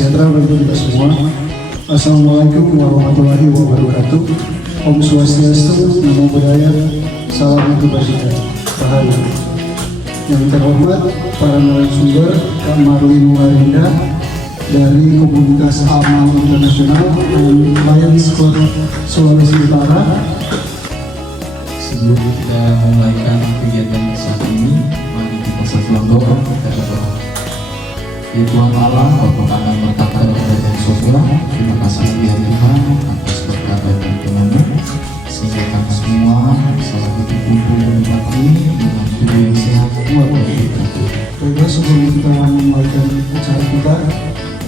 sejahtera bagi kita semua. Assalamualaikum warahmatullahi wabarakatuh. Om Swastiastu, Namo Buddhaya, Salam Kebajikan, Rahayu. Yang terhormat para narasumber, Kak Marlin Warinda dari Komunitas Amal Internasional dan Lions Club Sulawesi Utara. Sebelum kita memulaikan kegiatan saat ini, mari kita satu doa, kita berdoa. Ya Tuhan Allah, Bapa kami berkata kepada surga, terima kasih ya Tuhan atas berkat dan pertolongan, sehingga kami semua salah satu kumpul di tempat ini dengan tubuh yang sehat buat kita. Baiklah, sebelum kita memulaikan acara kita,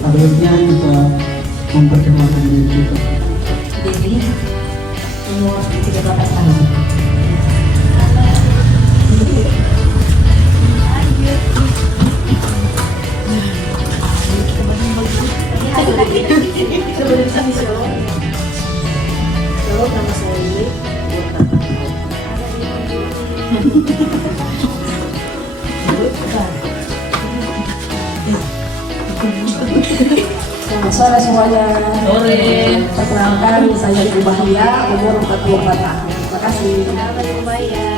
ada baiknya kita memperkenalkan diri kita. Devi, umur 38 tahun. Nama saya ini selamat sore semuanya. Sore. Perkenalkan, saya Ibu Bahia, umur 44 tahun. Terima kasih. Ibu Bahia.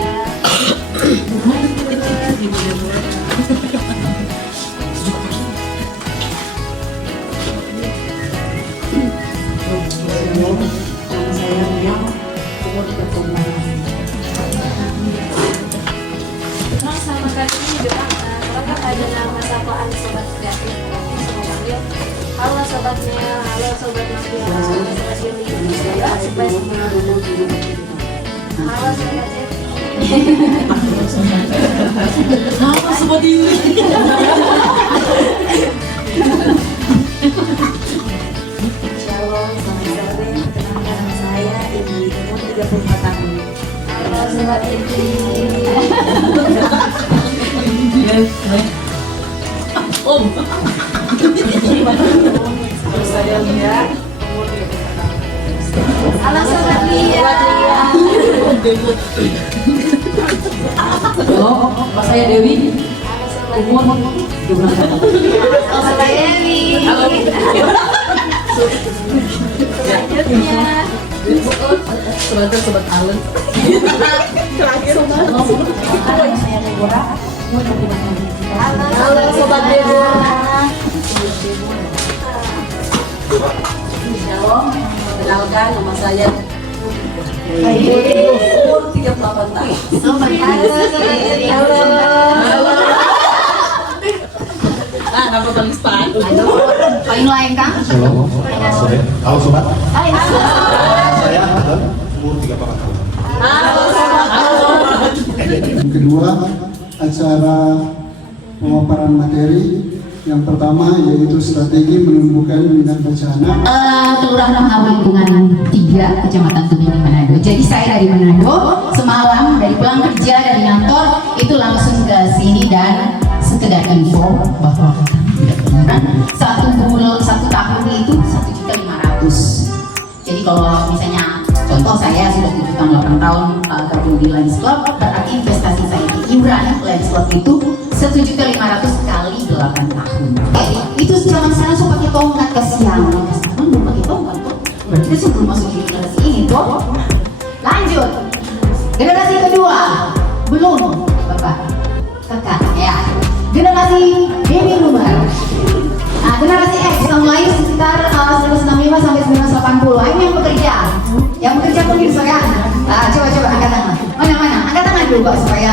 Nama saya Ria, umur 36 tahun. Sama kali ini juga lengkap ada nama sapaan sobat kreatif. Halo sobatnya, halo sobat Mafia, halo sobat Yuli, halo sobat halo sobat Halo sobat Yuli. Shalom, selamat sore. Perkenalkan nama saya Ibu, umur 34 tahun. Halo sobat Yuli. Om. Saya Lia, umur 34 tahun. Halo sobat Lia. Halo, Pak saya Dewi. Halo sobat Umur 12 tahun. Sobat Dewi. Halo. Selanjutnya Sobat Allen. halo saya Deborah, umur 35 tahun. Halo sobat Deborah. Shalom, kenalkan nama saya Umur 38 tahun. sobat halo sobat Dewi. Halo. Nama paling sepatu. Paling lain Kang. Halo, sore. Halo sobat. Hai. Saya Adam, umur 34 tahun. Halo sobat. Yang kedua, acara pemaparan materi. Yang pertama yaitu strategi menumbuhkan minat baca anak. Kelurahan Rahayu Lingkungan 3, Kecamatan Tubing, Manado. Jadi saya dari Manado, semalam dari pulang kerja dari kantor itu langsung ke sini dan sekedar info bahwa tidak benar. Satu tahun itu 1.500.000. Jadi kalau misalnya contoh saya sudah 7 tahun 8 tahun gabung di Lions Club, berarti investasi saya di iuran Lions Club itu 1.500.000 kali 8 tahun. Itu zaman sekarang suka pakai tongkat, kasihan. Sekarang belum pakai tongkat kok. Berarti kita sebelum masuk di generasi ini kok. Lanjut. Generasi kedua belum, bapak, kakak, ya. Generasi baby boomer. Nah, generasi X tahun lahir sekitar 1965 sampai 1980. Ini yang bekerja. Yang bekerja mungkin saya. Nah, coba angkat tangan. Mana? Angkat tangan dulu Pak supaya.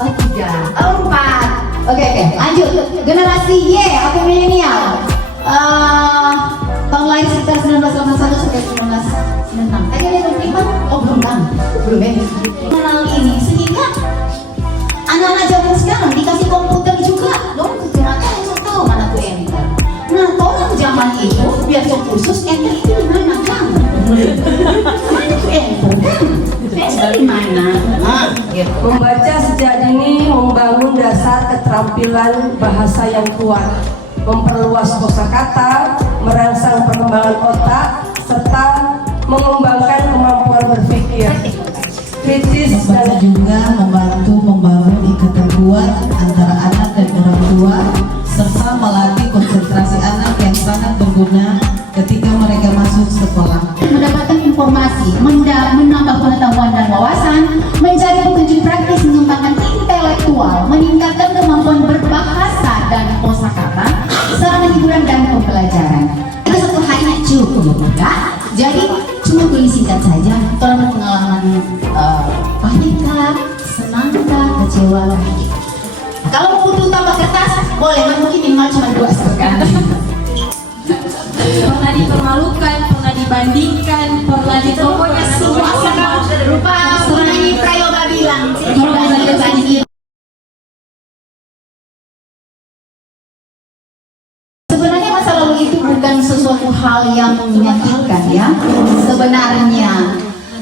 Oh 3, oh 4. Oke, lanjut. Generasi Y atau milenial. Tahun lahir sekitar 1981 sampai 1996. Tadi ada 25? Oh belum kan? Belum ya. Kenal ini sehingga anak-anak zaman sekarang dikasih komputer juga. Dong kecerdasan yang satu mana tuh enter. Nah, orang zaman itu biar khusus enter itu di mana Kang? Mana tuh enter Kang? Enter di mana? Membaca sejak dini membangun dasar keterampilan bahasa yang kuat, memperluas kosakata, merangsang perkembangan otak, serta mengembangkan kemampuan berpikir kritis Membaca juga membantu membangun ikatan kuat antara anak dan orang tua serta melatih konsentrasi anak yang sangat mereka masuk sekolah. Mendapatkan informasi, menambah pengetahuan dan wawasan, mencari petunjuk praktis, mengembangkan intelektual, meningkatkan kemampuan berbahasa dan kosakata, sarana hiburan dan pembelajaran. Itu satu harinya cukup, enggak? Jadi cuma tulis singkat saja. Kalau pengalaman pahit, senang, kecewa. Kalau butuh tambah kertas, boleh, mungkin minimal cuma 2 sekali. Pernah dipermalukan, pernah dibandingkan, pernah pokoknya semua Rupa mengenai Prayoga bilang, sebenarnya masa lalu itu bukan sesuatu hal yang menyakitkan ya.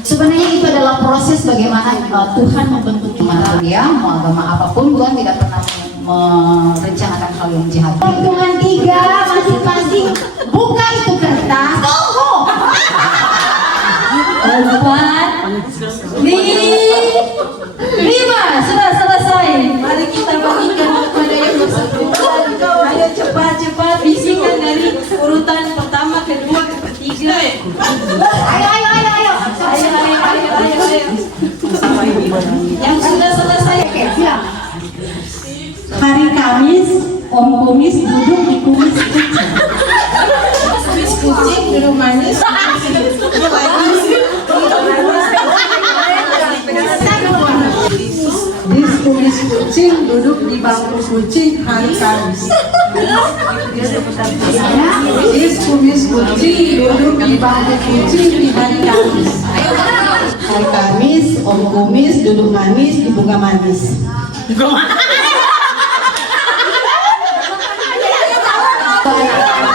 Sebenarnya itu adalah proses bagaimana Tuhan membentuk kita ya. Mau agama apapun, Tuhan tidak pernah merencanakan hal yang jahat. Hitungan 3 masing-masing buka itu kertas. Tunggu. 4, 5, sudah selesai. Mari kita bagikan kepada yang bersangkutan. Ayo cepat-cepat bisikan dari urutan pertama, kedua, ketiga. Ayo. Yang sudah selesai. Siap. Hari Kamis, Om Kumis duduk di kumis kucing. Kumis kucing duduk manis. Dis kumis kucing duduk di bangku kucing hari Kamis. Dis kumis kucing duduk di bangku kucing di hari Kamis. Hari Kamis, Om Kumis duduk manis di bunga manis.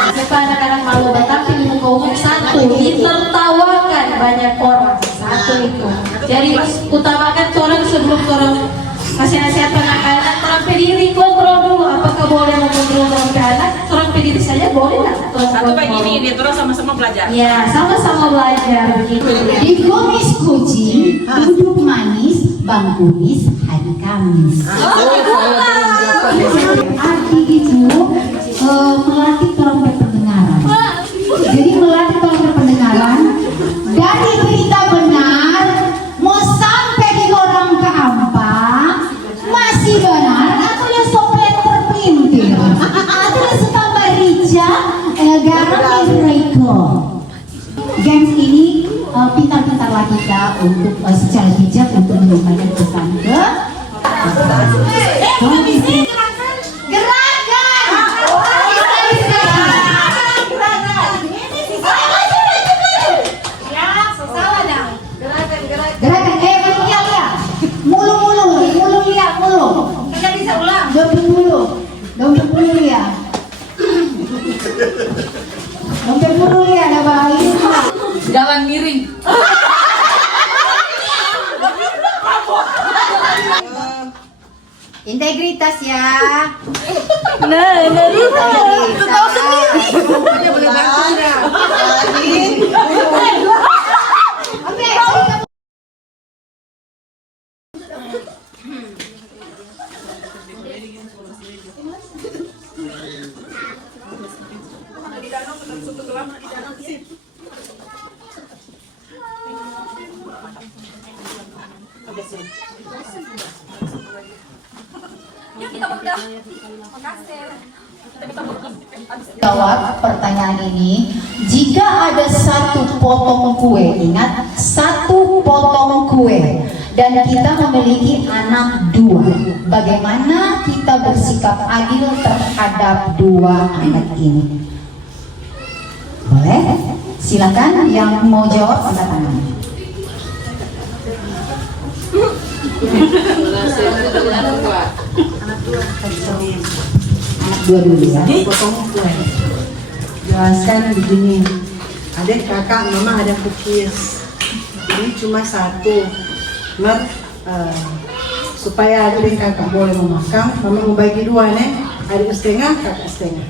Siapa anak-anak malu tapi di muka umum satu ditertawakan banyak orang, satu itu. Jadi utamakan orang sebelum orang kasih nasihat anak-anak, orang pediri kontrol dulu apakah boleh mengontrol orang ke anak, orang pediri saja boleh nggak? Satu begini ini terus sama-sama belajar. Ya sama-sama belajar begitu. Di kumis kucing duduk manis, bang kumis hari Kamis. Arti itu melatih trompet pendengaran. Jadi melatih trompet pendengaran dari berita benar mau sampai di orang keempat masih benar atau yang sopet terpintir atau yang setambah rica garam Enrico. Games ini pintar-pintarlah kita untuk secara bijak untuk menyampaikan pesan ke komisi. Gerakan, lihat. Mulu lihat mulu. Enggak bisa ulang. Dompet mulu lihat. Dompet mulu lihat, ada bayi. Jalan miring. Integritas ya. Tahu sendiri. Pokoknya boleh bantu enggak? Oke. Jawab pertanyaan ini. Jika ada satu potong kue, ingat satu potong kue, dan kita memiliki anak 2, bagaimana kita bersikap adil terhadap 2 anak ini? Boleh? Silakan yang mau jawab angkat tangan. Anak 2 dulu ya. Potong kue. Jelaskan begini. Adik, kakak, mama ada cookies. Ini cuma 1. Supaya adik dan kakak boleh memakan, mama mau bagi 2 nih. Adik setengah, kakak setengah.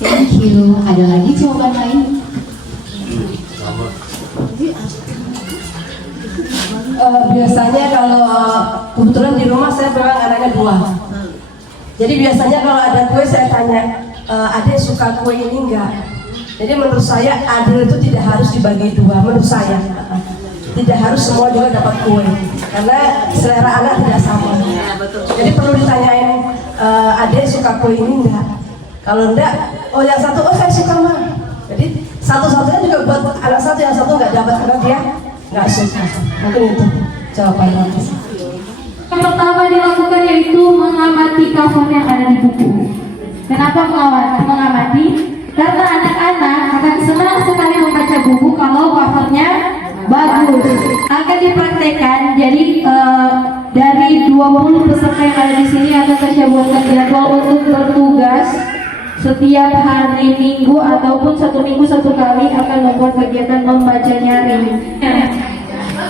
Thank you. Ada lagi jawaban lain? Biasanya kalau kebetulan di rumah saya pegang anaknya 2. Jadi biasanya kalau ada kue saya tanya, adik suka kue ini enggak. Jadi menurut saya adil itu tidak harus dibagi dua, menurut saya tidak harus semua juga dapat kue karena selera anak tidak sama. Jadi perlu ditanyain, adik suka kue ini enggak? Kalau enggak, oh yang satu, oh saya suka mah. Jadi satu-satunya juga buat anak satu, yang satu enggak dapat karena dia enggak suka. Mungkin itu jawabannya. Yang pertama dilakukan yaitu mengamati cover yang ada di buku. Kenapa mengamati? Karena anak-anak akan senang sekali membaca buku kalau covernya bagus. Akan dipraktekkan. Jadi dari 20 peserta yang ada di sini akan saya buatkan jadwal untuk bertugas setiap hari Minggu ataupun 1 minggu 1 kali akan membuat kegiatan membaca nyaring.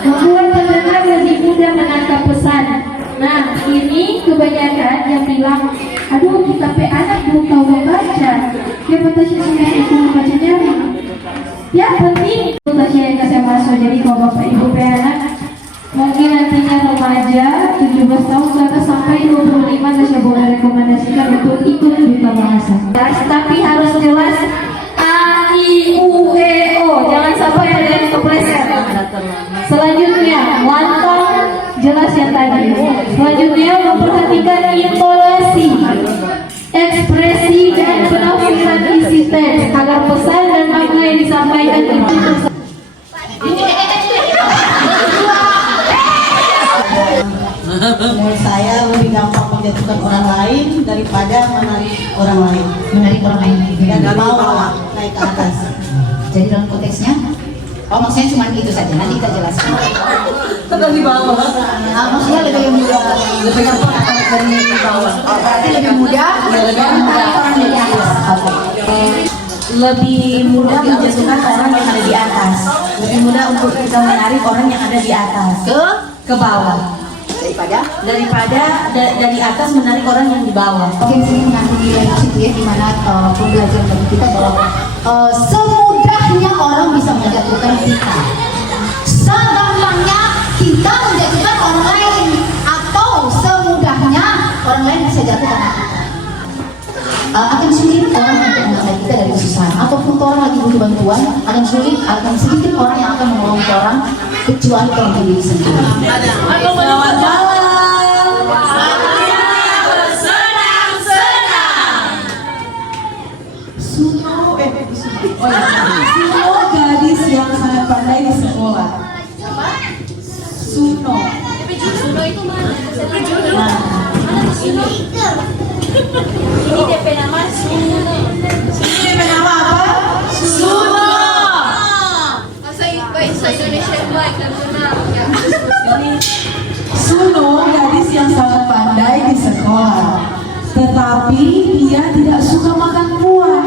Membuat pendengar lebih mudah menangkap pesan. Nah, ini kebanyakan yang bilang, aduh kita pe anak belum tahu membaca. Ya betul saya itu membaca nyaring. Ya penting untuk saya kasih masuk. Jadi kalau bapak ibu pe anak mungkin nantinya remaja 17 tahun ke atas sampai 25 saya boleh rekomendasikan untuk ikut duta bahasa. Tapi harus jelas A, I, U, E, O. Jangan sampai ada yang kepleset. Selanjutnya, lantang jelas yang tadi. Selanjutnya, memperhatikan intonasi, ekspresi, dan penafsiran isi teks agar pesan dan makna yang disampaikan itu. Menurut saya lebih gampang menjatuhkan orang lain daripada menarik orang lain. Menarik orang lain. Dan bawah naik ke atas. Jadi dalam konteksnya, oh maksudnya cuma itu saja. Nanti kita jelaskan. Tegang di bawah. Maksudnya lebih mudah, lebih gampang dari bawah. Berarti lebih mudah, menarik orang dari atas. Lebih mudah menjatuhkan orang yang ada di atas. Lebih mudah untuk kita menarik orang yang ada di atas ke bawah. Daripada dari atas menarik orang yang di bawah. Oke, sini menanggung di situ ya, dimana pembelajaran bagi kita bahwa semudahnya orang bisa menjatuhkan kita, segampangnya kita menjatuhkan orang lain, atau semudahnya orang lain bisa jatuh karena kita. Akan sulit orang untuk mengangkat kita dari kesusahan, ataupun orang lagi butuh bantuan, akan sulit, akan sedikit orang yang akan menolong orang kecuali orang diri sendiri. Selamat malam. Suno gadis yang sangat pandai di sekolah. Suno. Suno itu mana? Mana tuh Suno? Ini DP nama Suno. Ini DP nama apa? Suno. Bahasa Indonesia yang baik dan benar. Suno gadis yang sangat pandai di sekolah, tetapi dia tidak suka makan buah.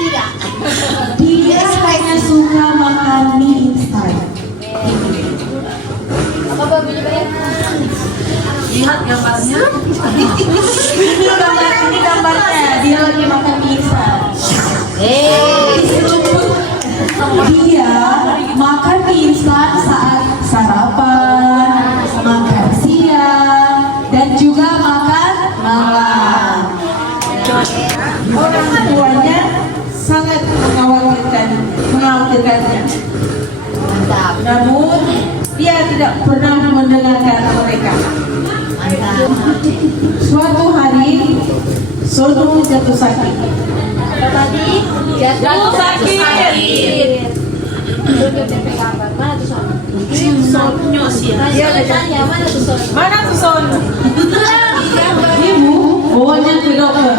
Tidak. Dia hanya suka makan mie instan. Apa bunyi banyak? Lihat gambarnya. Ini gambarnya. Dia lagi makan mie instan. Dia makan mie instan saat sarapan, makan siang, dan juga makan malam. Orang tuanya sangat mengkhawatirkannya. Namun dia tidak pernah mendengarkan mereka. Suatu hari Sono jatuh sakit. Tadi jatuh sakit. Duduk DP kabar. Mana tuh Son? Sonyo sih. Dia ada tanya mana tuh Son? Mana tuh Son? Ibu bawanya ke dokter.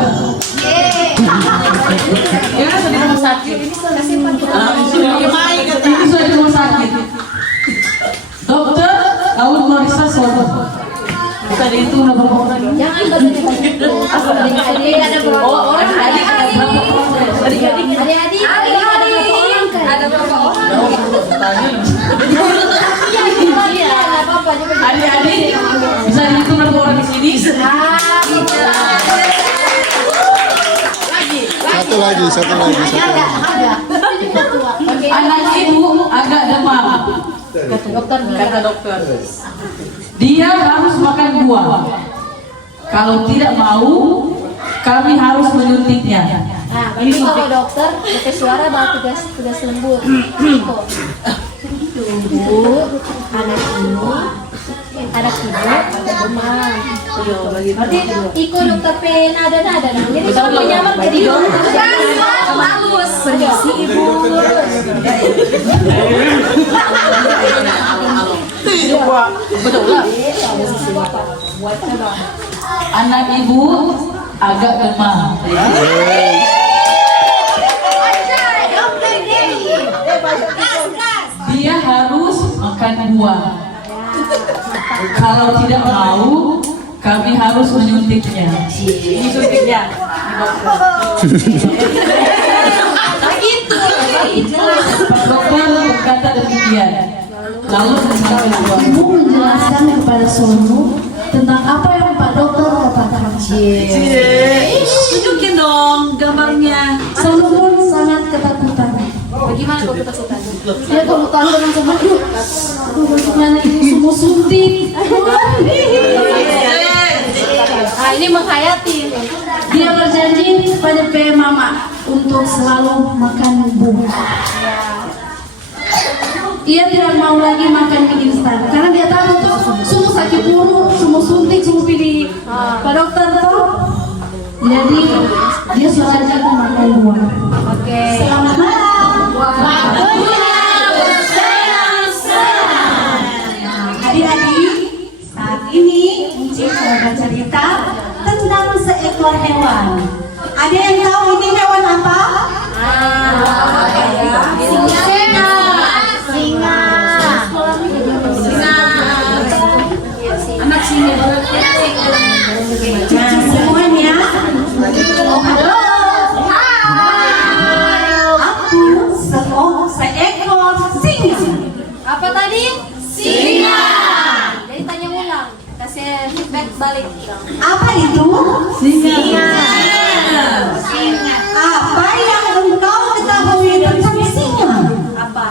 Ya sudah di rumah sakit. Ini sudah di rumah sakit. Dokter, kamu meriksa Sono. Tadi itu udah berapa orang? Jangan adik-adik ada berapa orang? Adik-adik ada berapa orang? Iya, ada apa-apa. Adik-adik bisa dihitung berapa orang di sini? Satu lagi. Ada. Anak ibu agak demam. Dokter Kata dokter, dia harus makan buah. Kalau tidak mau, kami harus menyuntiknya. Nah, berarti kalau dokter pakai suara bakal tugas lembut. Ibu, anak ibu ada demam. Berarti ikut dokter P nada. Jadi kalau menyamar jadi dokter. Bagus. Permisi ibu. Betul lah. Anak ibu agak demam. Dia harus makan buah. Kalau tidak mau, kami harus menyuntiknya. Ini suntiknya. Pak dokter berkata demikian. Lalu Ibu menjelaskan kepada Sono tentang apa yang Pak Dokter katakan. tunjukin dong gambarnya. Sono pun sangat ketakutan. Bagaimana kau ketakutan? Dia kalau tahu dengan sama aduh bagaimana ibu semua suntik. Nah, ini menghayati. Dia berjanji pada P Mama untuk selalu makan buah. Ia tidak mau lagi makan mie instan karena dia tahu tuh semua sakit perut, semua suntik, semua pilih Pak Dokter tuh. Jadi dia sengaja makan buah. Oke. Selamat malam. Adik-adik, saat ini Encik mau bercerita tentang seekor hewan. Ada yang tahu ini hewan apa? Anak singa. Nah, semuanya. Halo. Aku seekor singa. Apa tadi? Singa. Jadi tanya ulang. Kasih feedback balik. Apa itu? Singa. Apa yang engkau ketahui tentang singa? Apa?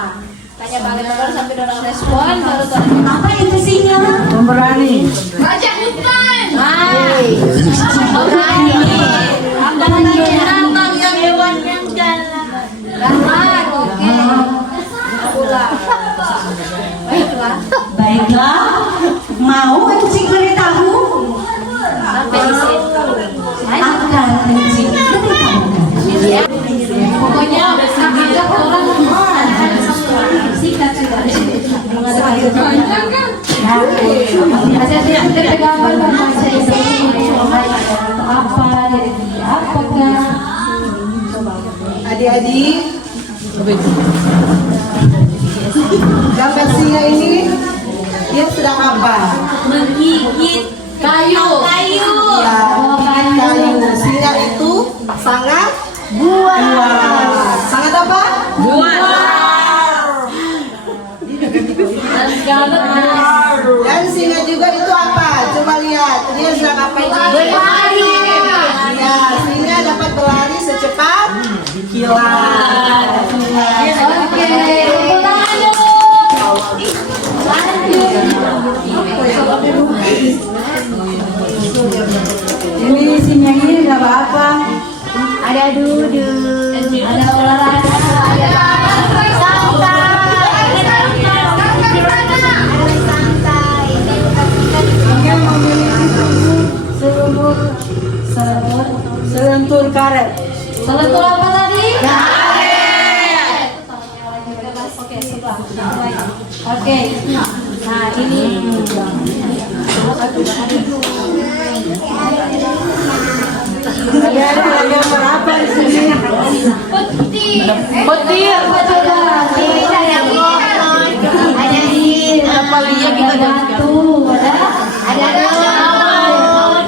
Tanya balik baru sampai orang respon baru tanya. Apa itu singa? Pemberani. Raja hutan. Hai. Pemberani. Apa tadi? Binatang yang hewan yang jalan. Ramah. Oke. Ulang. Baiklah. Baiklah. Mau Encik beritahu? Sampai di sini. Akan Encik beritahukan. Pokoknya ada orang sikat sudah. Belum ada Adik-adik, gambar singa ini dia sedang apa? menggigit kayu. Ya, kayu. Singa itu sangat buah. Sangat apa? Dan singa juga itu apa? Coba lihat, dia sedang apa ini? Berlari. Ya, singa dapat berlari secepat kilat. Oke, tepuk tangan dulu. Ini singa ini nggak apa-apa. Ada duduk, ada olahraga, ada Selentur karet. Selentur apa tadi? Karet. Oke, sebelah. Oke. Nah, ini Ada gambar apa di sini? petir. Petir. Ada di ada batu, ada awan.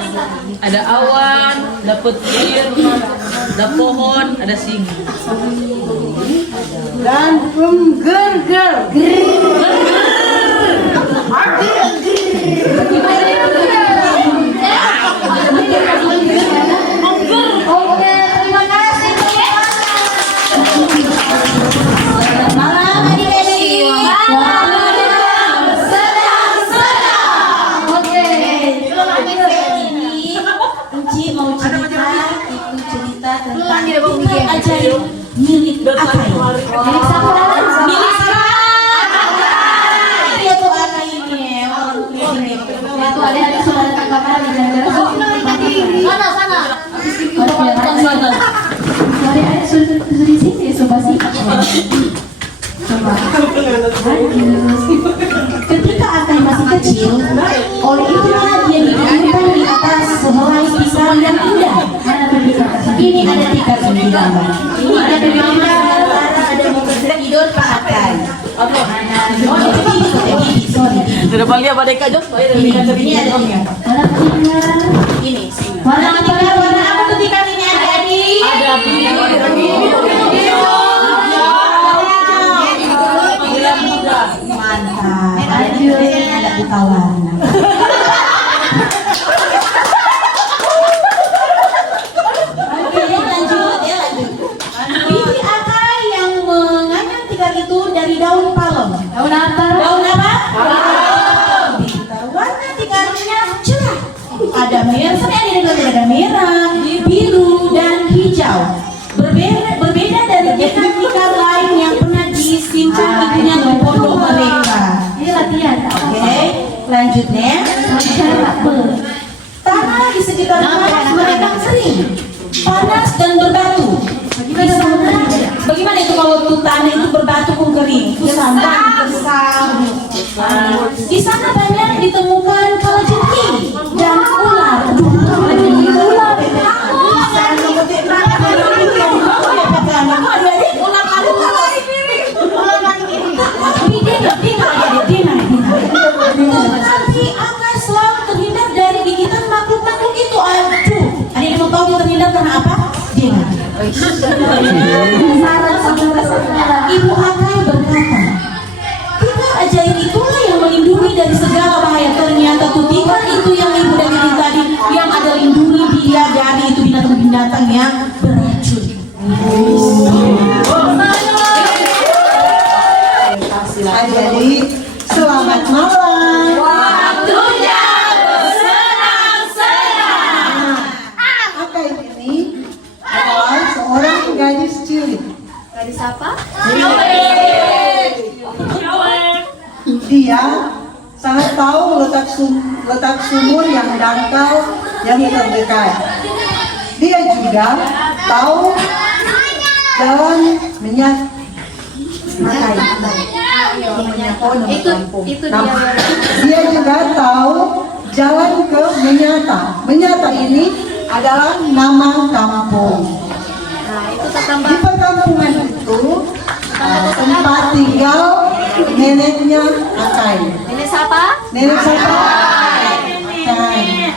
Ada awan, ada petir, ada pohon, ada singa. Dan ger. Oke, terima kasih. Malam adik-adik. ajaib milik Akai. Milik siapa? Milik siapa? Dia tuh Akai ini orang ini. Itu ada saudara kakak di daerah sana. Ada sudah di sini coba sih. Coba. Ketika Akai masih kecil, oleh itulah dia diturunkan di atas sehelai pisang yang indah. Ini ada tikar di gambar. Ini ada gambar ada mau tidur Pak Akai. Apa? Sorry. Sudah balik apa deka Jok? Ini ada tikar. Ini. Warna tikar warna apa tuh tikar ini adik-adik? Ada biru. Mantap. Ada buka warna. Oke, lanjut. Bibi Akai yang menganyam tikar itu dari daun palem. Daun apa? Daun apa? Palem. Warna tikarnya cerah. Ada merah, biru, dan hijau. Berbeda dari tikar lain yang pernah disimpan ibunya di pondok mereka. Ini latihan. Oke, lanjutnya. Tanah di sekitar kampus mereka sering panas dan berbatu. Bagaimana itu kalau tuh tanah itu berbatu pun kering? Kesam. Di sana banyak ditemukan kalajengking dan ular. Tapi Akai selalu terhindar dari gigitan makhluk-makhluk itu. Aduh, ada yang mau tahu dia terhindar karena apa? Dia. Ibu Akai berkata, tikar ajaib itulah yang melindungi dari segala bahaya. Ternyata tuh tikar itu yang ibu dan ibu tadi yang ada lindungi dia dari itu binatang-binatang yang beracun. Adik-adik, selamat malam. Waktunya bersenang-senang. Akai ini adalah seorang gadis cilik. Gadis apa? Dia sangat tahu letak sumur yang dangkal yang terdekat. Dia juga tahu jalan minyak Akai. Itu dia. Dia juga tahu jalan ke Menyata. Menyata ini adalah nama kampung. Nah, itu Di tetangga. perkampungan itu tempat tinggal neneknya Akai. Ini siapa? Nenek siapa? Akai.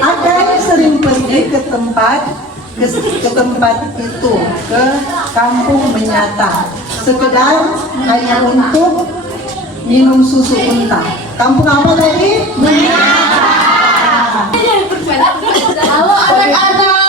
Akai sering pergi ke tempat itu, ke kampung Menyata, sekedar hanya untuk minum susu unta. Kampung apa tadi? Menyata. Halo anak-anak.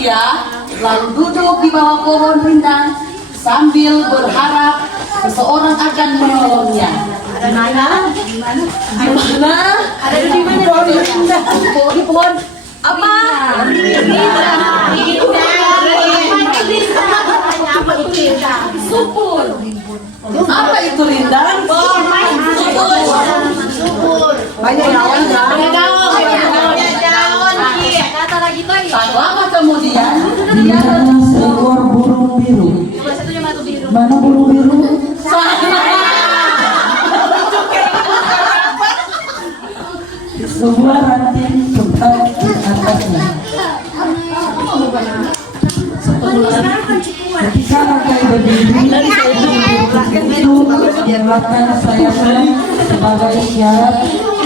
Dia lalu duduk di bawah pohon rindang sambil berharap seseorang akan menolongnya. Ada mana? Di mana? Ada di mana? Di pohon apa? Supur. Apa itu rindang? Supur. Banyak daun ya. Kata lagi tuh. Tak lama kemudian Dia adalah seekor burung biru. Coba satunya matu biru. Mana burung biru? Sebuah ranting tempat di atasnya. Ketika Akai berdiri, itu dibuatkan sayapnya sebagai isyarat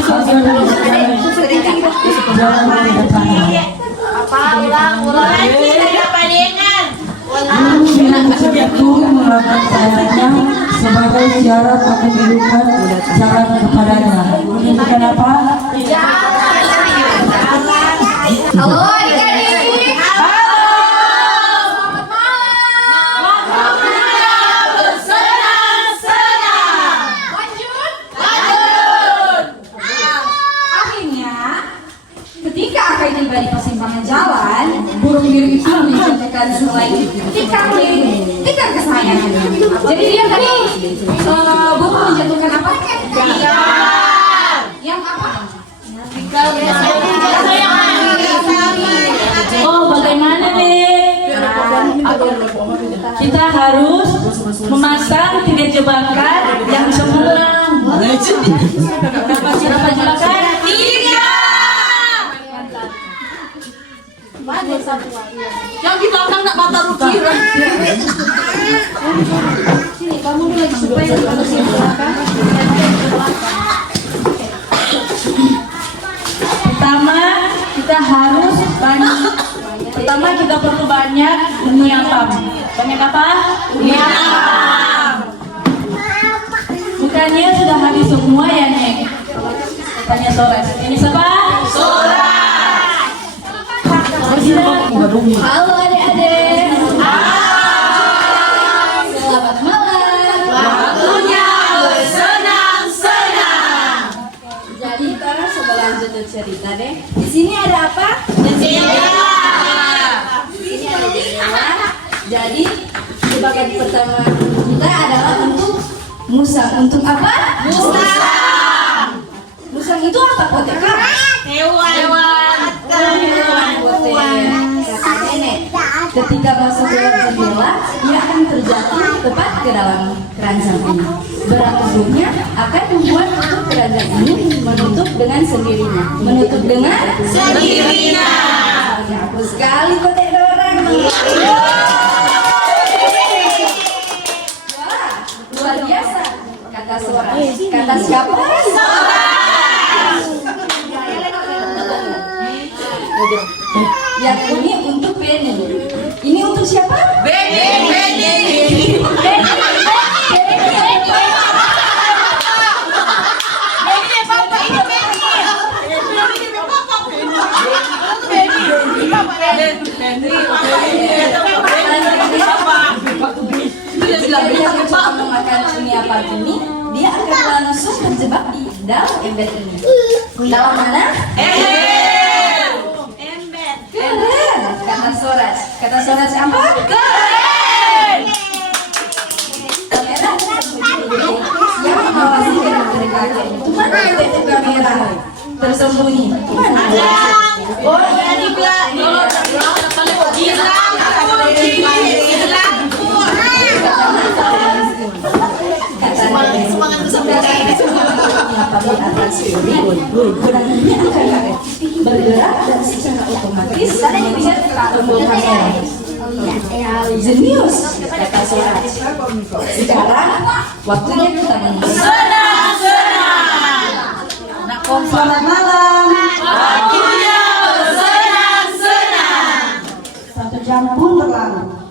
agar jalan ke depannya. Apa? Ulang. Burung itu mengangkat sayapnya sebagai isyarat akan menunjukkan jalan kepadanya. Menunjukkan apa? halo adik-adik. dan selain tikar ke saya. Jadi dia tadi butuh menjatuhkan apa? Yang apa? Oh, bagaimana nih? Kita harus memasang 3 jebakan yang cemerlang. Berapa jebakan? 3. Yang di belakang nak mata ukir. Sini, kamu lagi supaya harus yang belakang. Pertama, kita harus banyak. Pertama, kita perlu banyak niatan. Banyak apa? Niatan. Bukannya sudah habis semua ya, Nek? Tanya Sores. Ini siapa? Sores. Halo adik-adik. Selamat malam. Waktunya bersenang-senang. Jadi sekarang coba lanjut cerita deh. Di sini ada apa? Jendela. Di sini ada jendela. Jadi jebakan pertama kita adalah untuk musang. Untuk apa? Musang. Musang itu apa? Kotek apa? Hewan. Kata nenek, ketika masuk ke dalam jendela, dia akan terjatuh tepat ke dalam keranjang ini. Beratnya akan membuat tutup keranjang ini menutup dengan sendirinya. Menutup dengan sendirinya. Bagus sekali kotek orang. Wah, luar biasa. Kata suara. Kata siapa? Yang ini untuk Benny. Ini untuk siapa? Benny. Bila mencoba memakan dunia part ini, dia akan langsung terjebak di dalam ember ini. Dalam mana? Keren. Kata Soras. Kata Soras apa? Keren. Kamera yang mengawasi gerak-gerik itu mana itu kamera tersembunyi? Mana? Oh, ya di belakang. Bergerak dan secara otomatis melihat tombol kamera. Jenius, kata Soras. Sekarang waktunya kita Senang. Selamat malam. Waktunya bersenang-senang. 1 jam pun berlalu.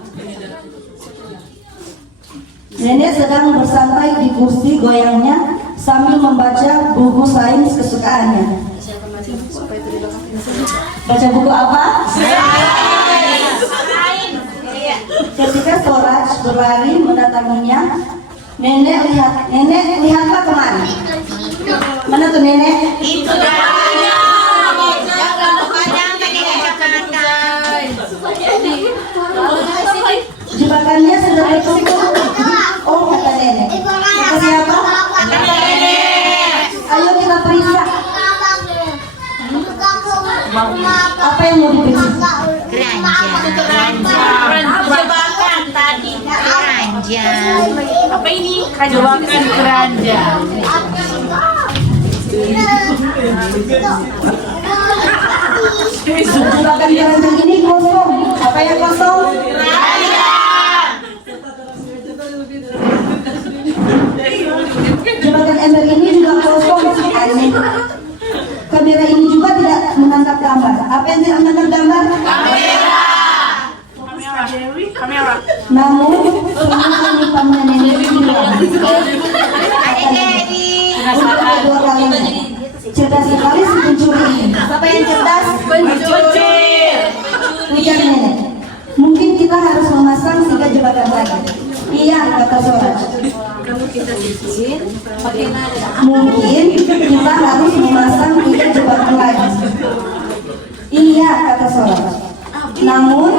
Nenek sedang bersantai di kursi goyangnya sambil membaca buku sains kesukaannya. Baca buku apa? Ketika Soras berlari mendatanginya, nenek lihatlah kemari. Mana tuh nenek? Itu dia. Jebakannya sudah tertutup. Oh, kata nenek. Kata siapa? Ayo kita periksa. Apa yang mau diperiksa? Jebakan tadi keranjang. Apa ini? Jebakan keranjang. Jebakan keranjang ini kosong. Apa yang kosong? Jebakan ember ini juga kosong. Aneh. Kamera ini juga tidak menangkap gambar. Apa yang tidak menangkap gambar? Kamera. Namun, penyimpanan nenek bilang, untuk kedua kalinya, cerdas sekali si pencuri ini. Siapa yang cerdas? Pencuri. Ujar nenek. Mungkin kita harus memasang 3 jebakan lagi. Iya, kata Soras. Mungkin kita harus memasang 3 jebakan lagi. Iya, kata Soras. Namun,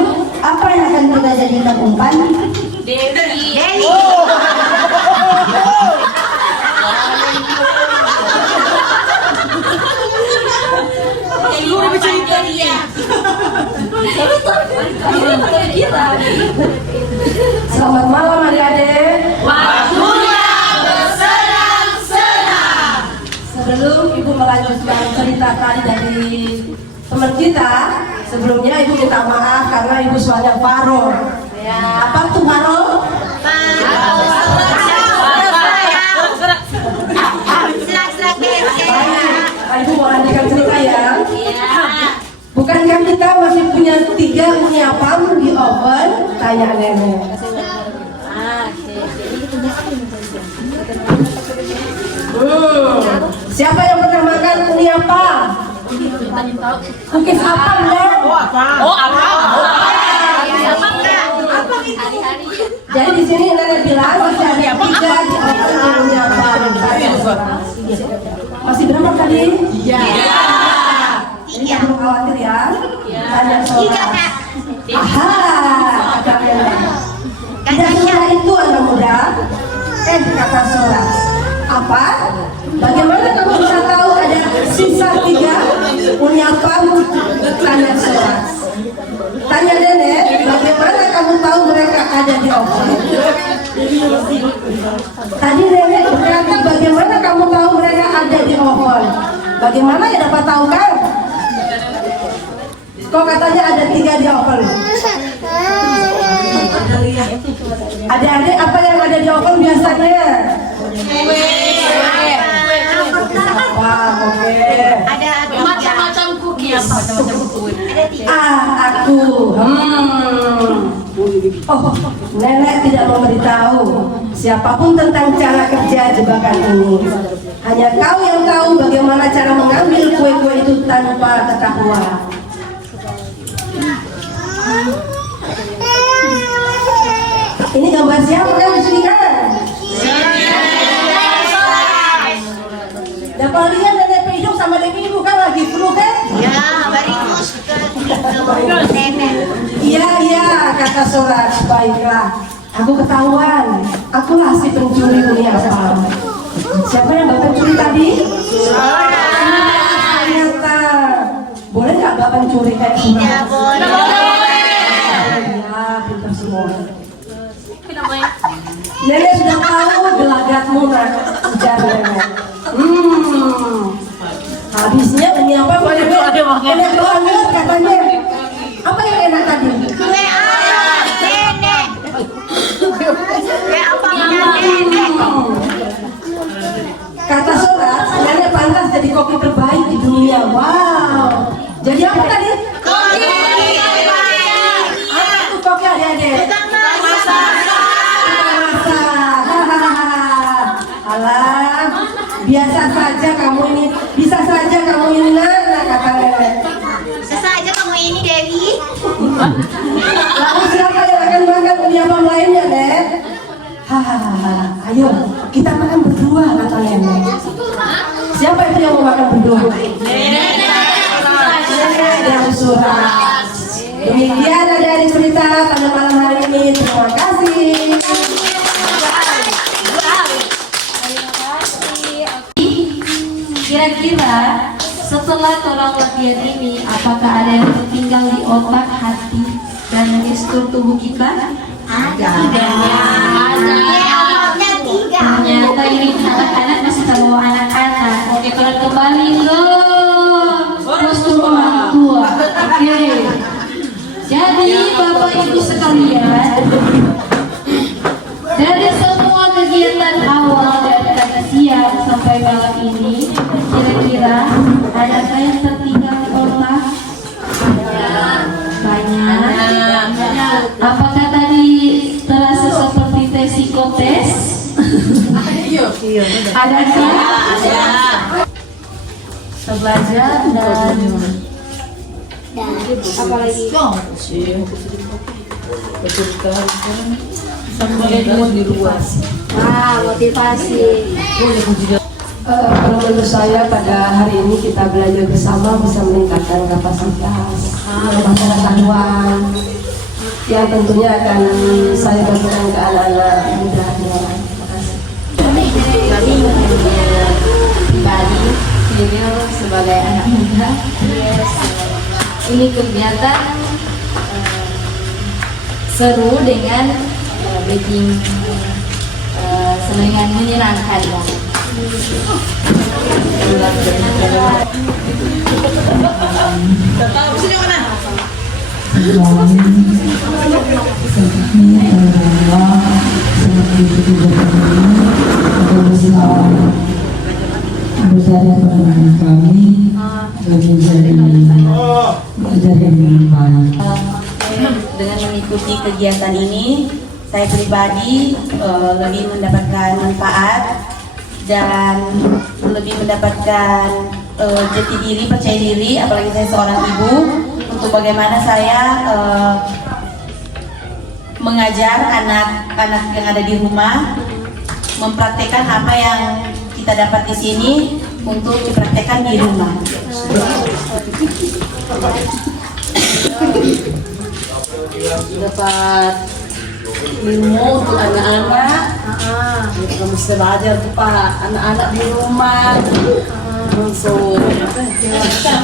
Apa yang akan kita jadikan umpan? Dewi. Selamat malam adik-adik. Waktunya bersenang-senang. Sebelum ibu melanjutkan cerita tadi dari teman kita, sebelumnya ibu minta maaf karena ibu soalnya Farol. Apa tuh Farol? Ibu mau lanjutkan cerita ya. Bukankah kita masih punya 3 uniapam di oven? Tanya nenek. Siapa yang pernah makan uniapam? Cookies apam ya? Oh, apa? Jadi di sini nenek bilang masih ada 3 di oven yang uniapam. Masih berapa tadi? 3. Ini perlu khawatir ya. Tanya soal. Aha, kata nenek. Tidak semudah itu anak muda. Kata Soras. Apa? Bagaimana kamu bisa tahu ada sisa 3 uniapam? Tanya Soras. Tanya nenek, bagaimana kamu tahu mereka ada di oven? Tadi nenek berkata, bagaimana kamu tahu mereka ada di oven? Bagaimana ya dapat tahu kan? Kok katanya ada 3 di oven? Adik-adik, apa yang ada di oven biasanya? Wah, oke. Macam-macam cookies. Aku. Oh, nenek tidak memberitahu siapapun tentang cara kerja jebakan ini. Hanya kau yang tahu bagaimana cara mengambil kue-kue itu tanpa ketahuan. Ini gambar siapa kan di sini kan? Dapat lihat nenek Pedung sama Dewi ibu kan lagi flu kan? Iya, kata Soras. Baiklah, aku ketahuan. Akulah si pencuri uniapam. Siapa yang bapak curi tadi? Ternyata. Boleh nggak bapak curi kayak Soras? Tidak boleh. Ya, pintar semua. Nenek sudah tahu gelagatmu nak. Ujar nenek. Habisnya uniapam enak banget katanya. Apa yang enak tadi? Kue ayam nenek. Kue apa nenek? Kata Soras, nenek pantas jadi koki terbaik di dunia. Wow. Jadi apa tadi? Koki terbaik. Apa tuh koki adik-adik? Alah, biasa saja kamu ini, bisa saja kamu ini nak, kata nenek. Bisa saja kamu ini Dewi. Lalu siapa yang akan makan uniapam lainnya, Nek? Hahaha, ayo kita makan berdua, kata nenek. Siapa itu yang mau makan berdua? Nenek dan Soras. Demikian ada cerita pada malam hari ini. Terima kasih. Kira-kira setelah orang latihan ini, apakah ada yang tertinggal di otak, hati, dan gestur tubuh kita? Ada. Ternyata ini anak-anak masih terbawa anak-anak. Oke, turun kembali ke postur orang tua. Oke. Jadi Bapak Ibu sekalian, dari semua kegiatan awal dari tadi siang sampai malam ini, kira-kira adakah yang tertinggal di otak? Banyak. Apakah tadi terasa seperti tes psikotes? Adakah? Kita belajar dan apa lagi? Motivasi. Kalau menurut saya pada hari ini kita belajar bersama bisa meningkatkan kapasitas, menambah pengetahuan. yang tentunya akan saya bagikan ke anak-anak muda. Terima kasih. Kami pribadi beliau sebagai anak muda, ini kegiatan seru dengan bikin senang menyenangkan ya. Dengan mengikuti kegiatan ini, saya pribadi lebih mendapatkan manfaat dan lebih mendapatkan jati diri, percaya diri, apalagi saya seorang ibu, untuk bagaimana saya mengajar anak-anak yang ada di rumah, mempraktekkan apa yang kita dapat di sini untuk dipraktekkan di rumah. Dapat ilmu untuk anak-anak, kita mesti belajar kepada anak-anak di rumah, langsung dewasa,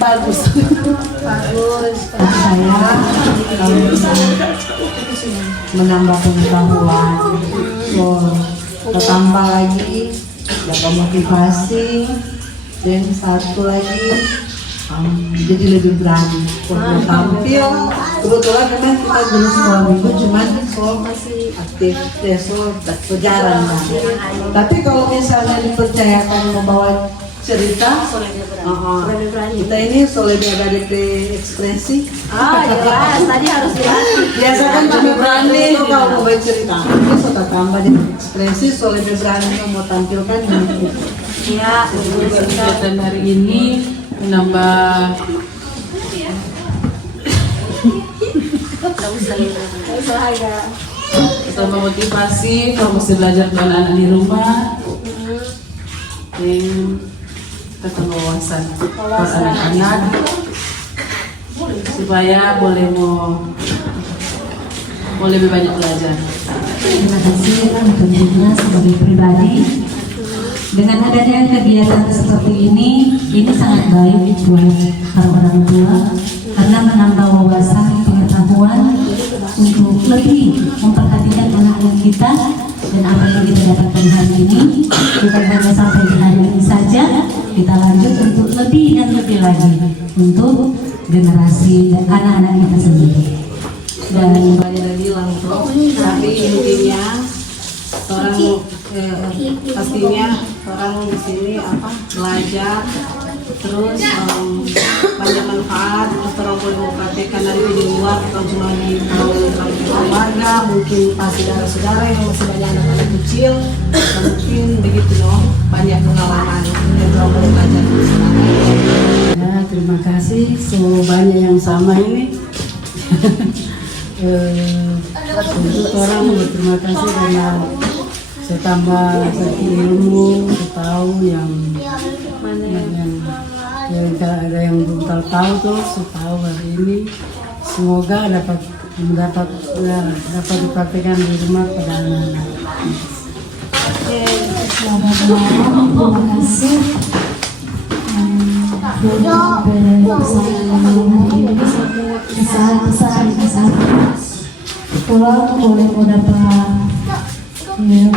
bagus. Saya menambah pengetahuan, bertambah lagi, dapat motivasi, dan satu lagi jadi lebih berani untuk tampil. Kebetulan memang kita jenis sekolah minggu, cuman sekolah masih aktif, sejarah. Tapi kalau misalnya dipercayakan membawa cerita, kita ini lebih berani ekspresi. Jelas, tadi harus dilatih. Biasa kan kami berani kalau mau bercerita, ini sudah tambah di ekspresi, lebih berani mau tampilkan ini. Ya, kegiatan hari ini menambah motivasi kalau mesti belajar dengan anak di rumah, dan tentang wawasan anak-anak supaya boleh lebih banyak belajar. Terima kasih tentunya sebagai pribadi. Dengan adanya kegiatan seperti ini sangat baik buat para orang tua karena menambah wawasan pengetahuan untuk lebih memperhatikan anak-anak kita, dan apa yang kita dapatkan hari ini bukan hanya sampai di hari ini saja, kita lanjut untuk lebih dan lebih lagi untuk generasi dan anak-anak kita sendiri. Dan banyak lagi langsung, tapi intinya orang pastinya orang di sini belajar terus banyak manfaat, terus orang boleh mempraktekkan dari di luar, bukan cuma di keluarga, mungkin pasti saudara-saudara yang masih banyak anak-anak kecil, mungkin begitu loh, banyak pengalaman yang orang boleh belajar di sana. Ya, terima kasih. So banyak yang sama ini. Untuk orang berterima kasih karena saya tambah satu ilmu, saya tahu yang ada yang belum tahu tuh, saya tahu hari ini. Semoga dapat dipraktikkan di rumah pada anak-anak. Terima kasih. Pesan kalau boleh mau dapat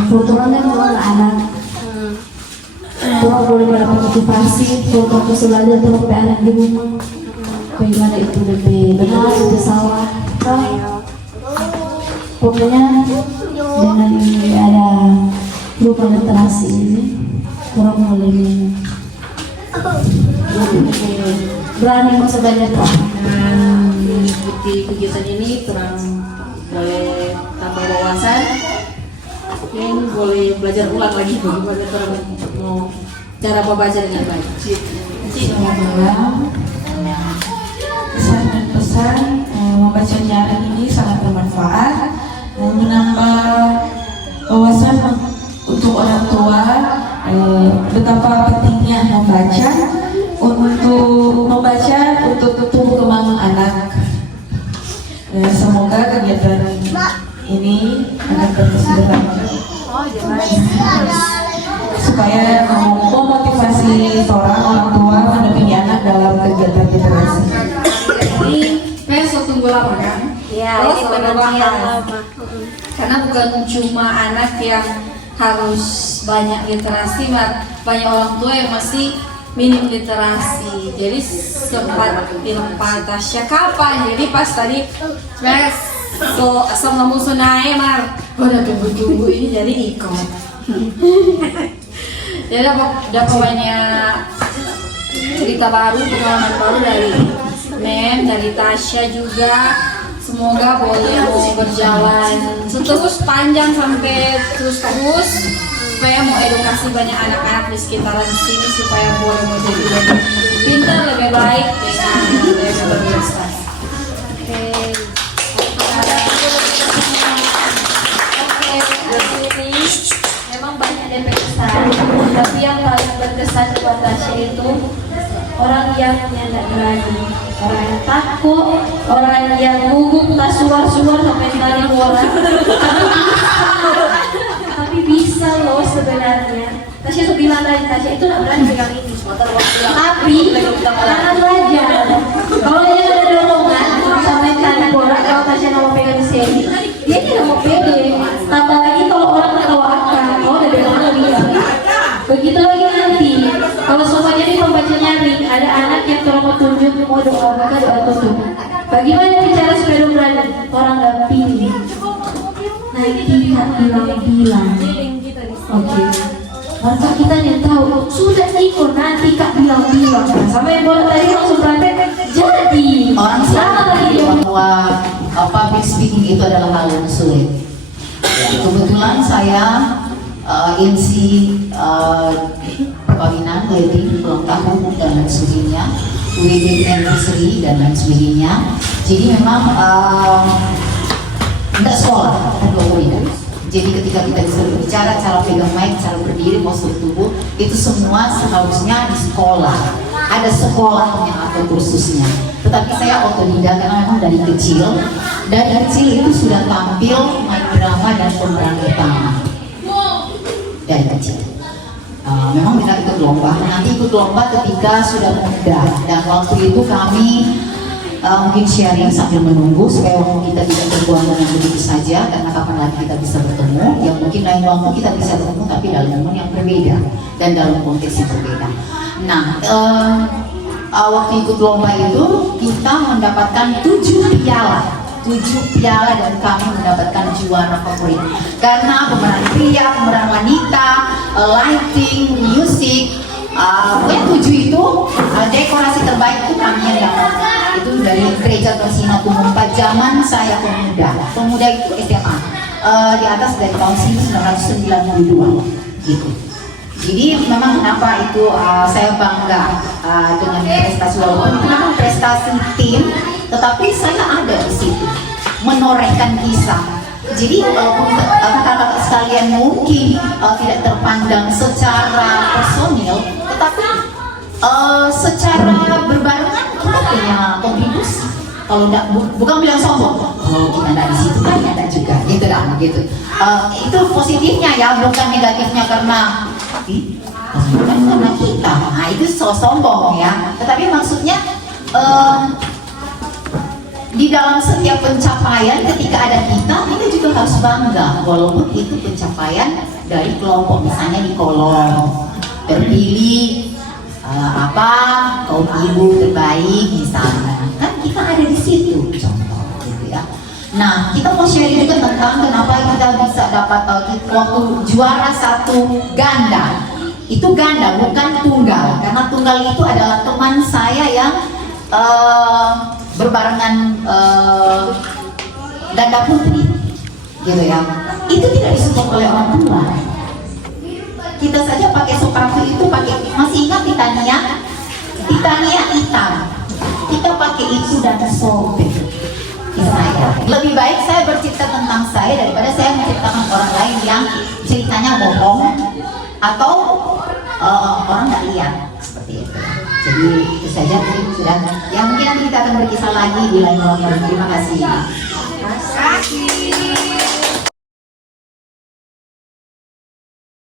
fotonya kalau anak kalau boleh dapat motivasi kalau belajar terus anak di rumah bagaimana itu lebih benar lebih sawah pokoknya dengan ada berupa literasi ini kurang boleh berani masuk belajar Dan mengikuti kegiatan ini kurang boleh tambah wawasan, mungkin boleh belajar ulang lagi bagaimana cara membaca dengan baik. Kesan dan pesan membaca sejarah ini sangat bermanfaat, menambah wawasan untuk orang tua betapa pentingnya membaca untuk kegiatan ini agar terus berkembang supaya memotivasi orang tua mendampingi anak dalam kegiatan literasi. Ini besok tunggu lama kan? Ya, ini penantian lama. Karena bukan cuma anak yang harus banyak literasi, banyak orang tua yang masih minim literasi. Jadi sempat bilang Pak Tasya kapan? Jadi pas tadi sebenarnya so asam lambung naik mar, udah tunggu ini jadi ikut. Jadi dapat banyak cerita baru, pengalaman baru dari Mem, dari Tasya juga. Semoga boleh mau berjalan terus panjang sampai terus supaya mau edukasi banyak anak-anak di sekitaran sini supaya boleh mau jadi lebih pintar, lebih baik dengan lebih berprestasi. Oke, memang banyak yang berkesan, tapi yang paling berkesan buat Tasya itu orang yang tidak berani, orang yang takut, orang yang gugup tak suar-suar sampai tadi orang. Tapi bisa loh sebenarnya. Tasya tuh bilang tadi, Tasya itu tidak berani pegang ini. Tapi jangan belajar. Kalau dia ada dorongan sampai tadi orang, kalau Tasya mau pegang di sini, dia tidak mau pegang. Tambah lagi kalau orang tertawakan, oh ada dorongan dia. Begitu lagi nanti, kalau sobat jadi membaca nyaring, ada anak yang tolong tunjuk mau doa, maka doa tutup. Bagaimana bicara supaya berani? Orang dampingi. Nanti tak bilang-bilang. Oke. Maka kita yang tahu sudah ikut nanti kak bilang-bilang. Sama yang boleh tadi langsung praktek. Jadi Orang selalu bahwa public speaking itu adalah hal yang sulit. Kebetulan saya insi perkawinan, wedding, ulang tahun dan lain sebagainya, wedding anniversary dan lain sebagainya. Jadi memang tidak sekolah, kan. Jadi ketika kita bisa berbicara, cara pegang mic, cara berdiri, postur tubuh, itu semua seharusnya di sekolah. Ada sekolahnya atau kursusnya. Tetapi saya otodidak karena memang dari kecil itu sudah tampil main drama dan pemeran utama. Dari kecil. Memang kita ikut lomba. Nanti ikut lomba ketika sudah muda. Dan waktu itu kami mungkin sharing sambil menunggu supaya waktu kita tidak terbuang dengan begitu saja, karena kapan lagi kita bisa bertemu. Yang mungkin lain waktu kita bisa bertemu tapi dalam momen yang berbeda dan dalam konteks yang berbeda. Nah, waktu ikut lomba itu kita mendapatkan 7 piala dan kami mendapatkan juara favorit karena pemeran pria, pemeran wanita, lighting, musik, yang 7 itu dekorasi terbaik itu kami yang dapat. Itu dari Gereja Persina Umum 4 zaman saya pemuda itu SMA di atas dari tahun 1992 gitu. Jadi memang kenapa itu saya bangga dengan prestasi, walaupun itu memang prestasi tim, tetapi saya ada di situ menorehkan kisah. Jadi walaupun kakak-kakak sekalian mungkin tidak terpandang secara personil, tetapi secara berbarengan kita punya kontribusi. Kalau bukan bilang sombong, kita ada di situ kan ada juga, gitu lah, gitu. Itu positifnya ya, bukan negatifnya karena kita. Nah itu sombong ya. Tetapi maksudnya di dalam setiap pencapaian ketika ada kita juga harus bangga, walaupun itu pencapaian dari kelompok, misalnya di kolom terpilih kaum ibu terbaik misalnya, kan kita ada di situ contoh gitu ya. Nah kita mau sharing juga tentang kenapa kita bisa dapat waktu juara 1 ganda. Itu ganda bukan tunggal, karena tunggal itu adalah teman saya yang berbarengan ganda putri gitu ya. Itu tidak disupport oleh orang tua. Kita saja pakai sepatu itu masih ingat Titania hitam, kita pakai itu dan sobek. Saya lebih baik saya bercerita tentang saya daripada saya menceritakan orang lain yang ceritanya bohong atau orang nggak lihat seperti itu. Jadi itu saja, sudah. Yang mungkin nanti kita akan berkisah lagi di lain waktu. Terima kasih. kasih.